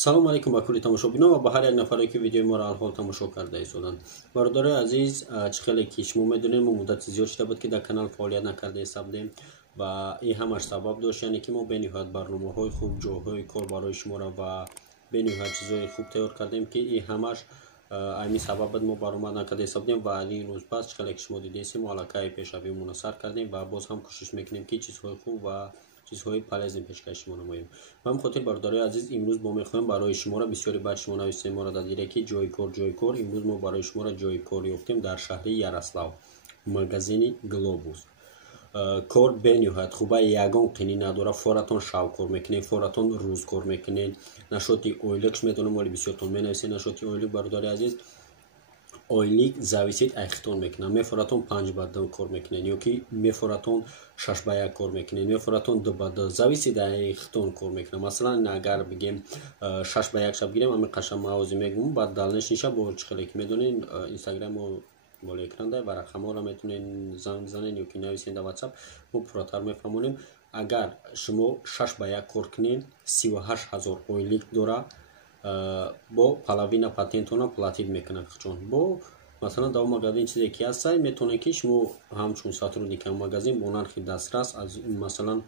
салом алейкум ба кулли тамошобинон ва ба ҳар як нафаре ки видеои моро алҳол тамошо карда истоданд. Бародарои азиз, чӣ хеле ки шумо медонед мо муддати зиёд шуда буд ки дар канал фаъолият накарда истодем ва ин ҳамаш сабаб дошт, яъне ки мо бениҳоят барномаҳои хуб, ҷойҳои кор барои шуморо ва бениҳоят чизҳои хуб тайёр кардем ки ин ҳамаш ҳамин сабаб буд мо баромад накарда истодем ва ин рӯз пас чӣ хеле ки шумо дидестем мо аллакай пешравимона сар кардем ва боз ҳам кӯшиш мекунем ки чизҳои хуб ва чизҳои полезни пешкаши шумо намоем. Ба ҳамин хотир бародарои азиз, имрӯз мо мехоҳем барои шуморо бисёри баъд шумо нависем моро дар директи ҷойи кор. Имрӯз мо барои шуморо ҷойи кор ёфтем дар шаҳри Ярослав, магазини Глобус. Кор бениҳоят хуба, ягон қинӣ надорад. Форатон шав кор мекунед, форатон рӯз кор мекунед. Нашоти ойлик медонам моли бисёртон менависед нашоти ойлик бародари азиз. Ойлик зависид айхтон мекунад. Мефоратон 5 ба 2 кор мекунед ёки мефоратон 6 ба 1 кор мекунед, мефоратон 2 ба 2 зависид айхтон кор мекунад. Масалан агар бигем 6 ба 1 шаб гирем, ами қашам мавози мегум баъд далнешин шаб бо чӣ хеле ки медонед инстаграмо бола экран дар ва рақамҳоро метонед занг бизанед ёки нависед дар WhatsApp, мо пурратар мефаҳмонем. Агар шумо 6 ба 1 кор кунед 38000 ойлик дора бо половина патентона платид мекунад хчон. Бо масалан дар магазин чизе ки ҳастай метавонед ки шумо ҳамчун сотрудники магазин бо нархи дастрас аз масалан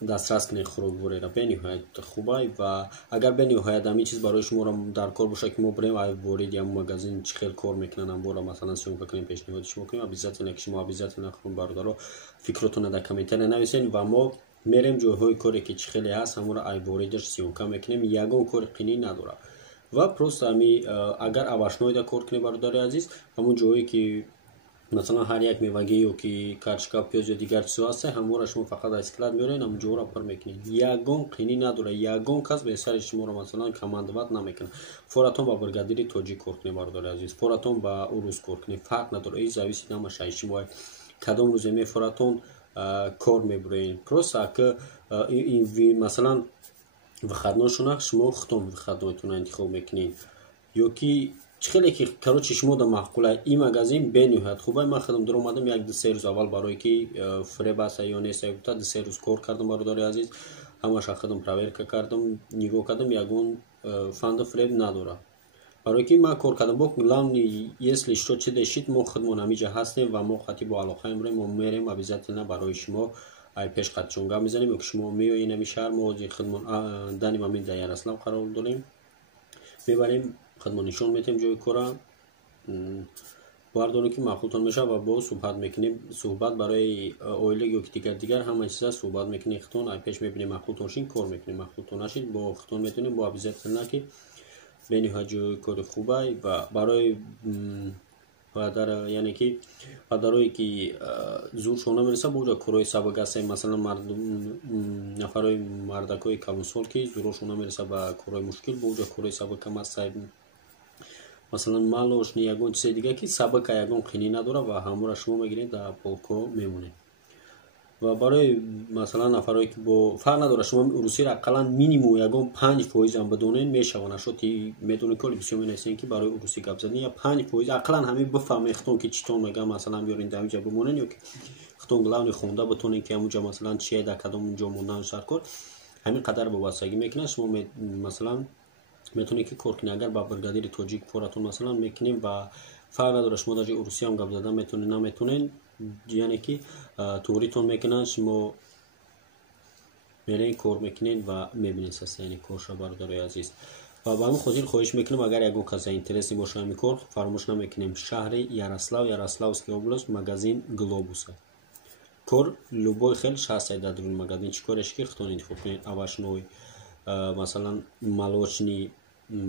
дастрас кунед хӯроквориро бениҳоят хубай ва агар бениҳоят ҳамин чиз барои шуморо дар кор бошад ки мо бирем вориди ҳамон магазин чӣ хел кор мекунанд ҳамбора масалан сёмка кунем пешниҳоди шумо кунем обязательно ки шумо обязательно бародаро фикротонро дар комментария нависед ва мо мерем ҷойҳои коре ки чӣ хеле ҳаст ҳамонро ай воридаш сёмка мекунем. Ягон кори қинӣ надорад ва просто ҳами агар авашноида кор кунем бародари азиз, ҳамон ҷойе ки масалан ҳар як мевагӣ ёки картошка пиёз ё дигар чизо ҳаста ҳамонро шумо фақат аз склад меоред ҳамон ҷоро пар мекунед. Ягон қинӣ надорад. Ягон кас бе сари шуморо масалан командоват намекунад. Форатон ба бригадири тоҷик кор кунед бародари азиз, форатон ба урус кор кунед, фарқ надорад. ин зависид ҳамаша аз шумо кадом рӯзе мефоратон кор мебуред. Просто ки масалан выходнойшона шумо хутом выходнойтона интихоб мекунед ёки чӣ хеле ки короче шумо да маъқула. ин магазин бениҳоят хуба. ман худам дар омадам 1-2 рӯз аввал барое ки фреб аст ё нест гуфта 2 рӯз кор кардам бародари азиз, ҳамаша худам проверка кардам, нигоҳ кардам, ягон фанду фреб надорад. барое ки ман кор кардам бо главни если что чӣ дешид мо худмон ҳамиҷа ҳастем ва мо хати бо алоқаи мо мерем обязательно барои шумо ай пеш хатчон гап мезанем ёки шумо меоед ҳамин шаҳр мо худмон даним ҳамин дар Ярослав қарор дорем, мебарем худмон нишон метем ҷои кора бардорем ки маъқултон мешавад ва бо суҳбат мекунем. суҳбат барои ойлик ёки дигар ҳама чиза суҳбат мекунем. хитон ай пеш мебинем маъқултон шид кор мекунем, маъқултон нашид бо хитон метонем бо обязательно ки бениҳоят ҷои кори хубай ва барои падар яъне ки падарое ки зуршон намерасад бо корои сабак ҳастанд. масалан нафарои мардакои калонсол ки зурошон намерасад ба корои мушкил бо корои сабакам ҳастанд. масалан малошни ягон чизе дигар ки сабака ягон қинӣ надорад ва ҳамора шумо мегиред дар полко мемонед. ва барои масалан нафароe ки бо фарқ надорад шумо урусиро ақаллан минимум ягон 5% ам бидонед мешавад. нашоти медонед коли бисёр менависен ки барои уруси гап задани я 5% ақаллан ҳамин бифаҳмед хитон ки чӣ тон мегӯям масалан биёред дар ҳаминҷа бимонед ёки хитон главни хонда битонед ки ҳамунҷа масалан чие дар кадом ҷо мондан саркор ҳамин қадар вобастагӣ мекунад. шумо масалан метонед ки кор кунед. агар ба бригадири тоҷик форатон масалан мекунем ва фарқ надорад шумо даже уруси ҳам гап задан метонед наметонед, яъне ки туғритон мекунанд, шумо меред кор мекунед ва мебинед состояние корша бародарои азиз. ва ба ҳамин хотир хоҳиш мекунем агар ягон кас заинтересни боша ҳамин кор фаромӯш намекунем. шаҳри Ярослав, Ярославский област, магазин Глобуса. кор любой хел ҳастад дар дуруни магазин. чӣ кореш ки хитон интихоб кунед. авашной масалан молочни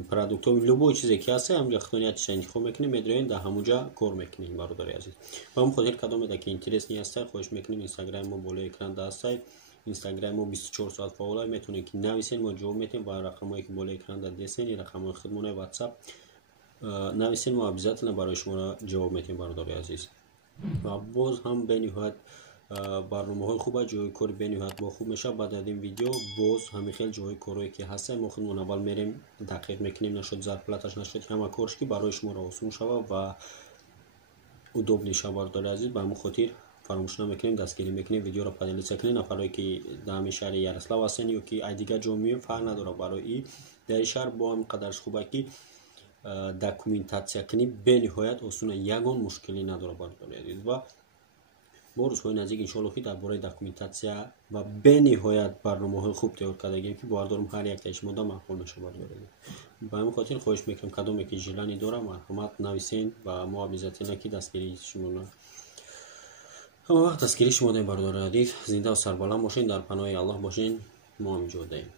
продуктови любой чизе ки ҳаста ҳамҷа хитониятиша интихоб мекунем, медроем дар ҳамунҷа кор мекунем бародари азиз. ба ҳамин хотир кадомеда ки интересни ҳастай хоҳиш мекунем инстаграм мо болои экран ҳастай. инстаграм мо 24 соат фаъол метонед ки нависед мо ҷавоб метем ва рақамҳое ки болои экран дестен рақамҳои худмонаи WhatsApp нависед мо обязательно барои шумо ҷавоб метем бародари азиз. ва боз ҳам бениҳоят барномаҳои хуба ҷойи кори бениҳоят бо хуб мешавад. баъд аз ин видео боз ҳамин хел ҷойи корое ки ҳастанд мо худмон аввал мерем тақиқ мекунем нашоди зарплаташ нашоди ҳама корш ки барои шуморо осон шавад ва удобни шавад бародари азиз. ба ҳамин хотир фаромӯш намекунем, дастгирӣ мекунем, видеоро поделиться кунем. Нафаре ки дар ҳамин шаҳри Ярослав ҳастен ё ки ай дигар ҷо меоем, фарқ надорад. Барои дар ин шаҳр бо ҳамин қадарш хубе ки документация кунӣ бениҳоят осуна, ягон мушкилӣ надорад. Бардоред ва бо рӯзҳои наздик иншоаллоҳи дар бораи документация ва бениҳоят барномаҳои хуб тайёр кардагем ки бовардорам ҳар яктаи шумода маъқул мешавад. Ба ҳамин хотир хоҳиш мекунам, кадоме ки жилани дорам марҳамат нависен ва мо обязательно ки дастгирии шуморо ҳама вақт дастгирии шумо дем. Бардори Адив, зинда ва сарбаланд бошен, дар паноҳи Аллоҳ бошен. мо ҳаминҷо даем.